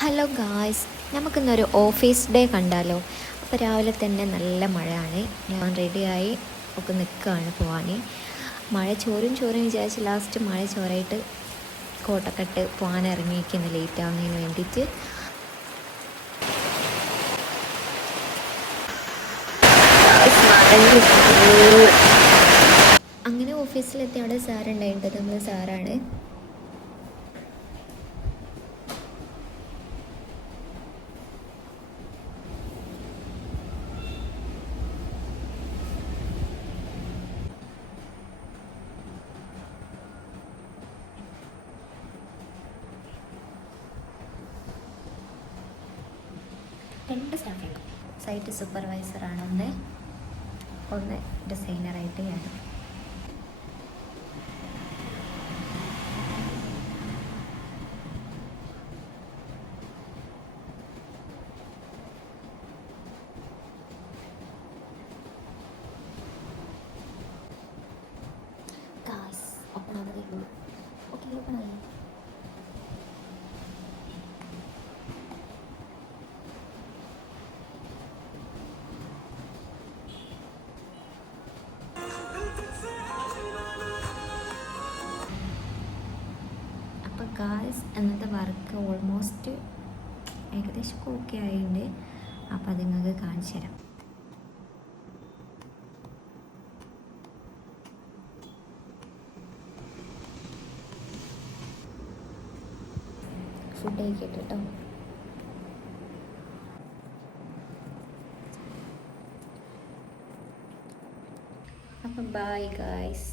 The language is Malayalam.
ഹലോ ഗായ്സ്, നമുക്കിന്നൊരു ഓഫീസ് ഡേ കണ്ടാലോ. അപ്പോൾ രാവിലെ തന്നെ നല്ല മഴയാണ്. ഞാൻ റെഡിയായി ഒക്കെ നിൽക്കുകയാണ് പോകാൻ. മഴ ചോരും വിചാരിച്ച് ലാസ്റ്റ് മഴ ചോരായിട്ട് കോട്ടൊക്കെ ഇട്ട് പോകാൻ ഇറങ്ങിയിരിക്കുന്നു ലേറ്റ് ആവുന്നതിന് വേണ്ടിയിട്ട്. അങ്ങനെ ഓഫീസിലെത്തി അവിടെ സാറുണ്ടായിട്ട് നമ്മൾ സാറാണ്. രണ്ട് സ്റ്റാഫുണ്ട്. സൈറ്റ് സൂപ്പർവൈസറാണ് ഒന്ന് ഡിസൈനറായിട്ട് ഞാൻ. ഓപ്പൺ ആവുന്നതേ ഉള്ളൂ. ഓക്കെ, ഓപ്പൺ ആയി. അപ്പോൾ ഗായ്സ്, എന്നത്തെ വർക്ക് ഓൾമോസ്റ്റ് ഏകദേശം ഓക്കെ ആയിട്ടുണ്ട്. അപ്പോൾ അത് നിങ്ങൾക്ക് കാണിച്ചു തരാം. ഫുഡ് കഴിക്കട്ടെ കേട്ടോ. അപ്പം ബൈ ഗായ്സ്.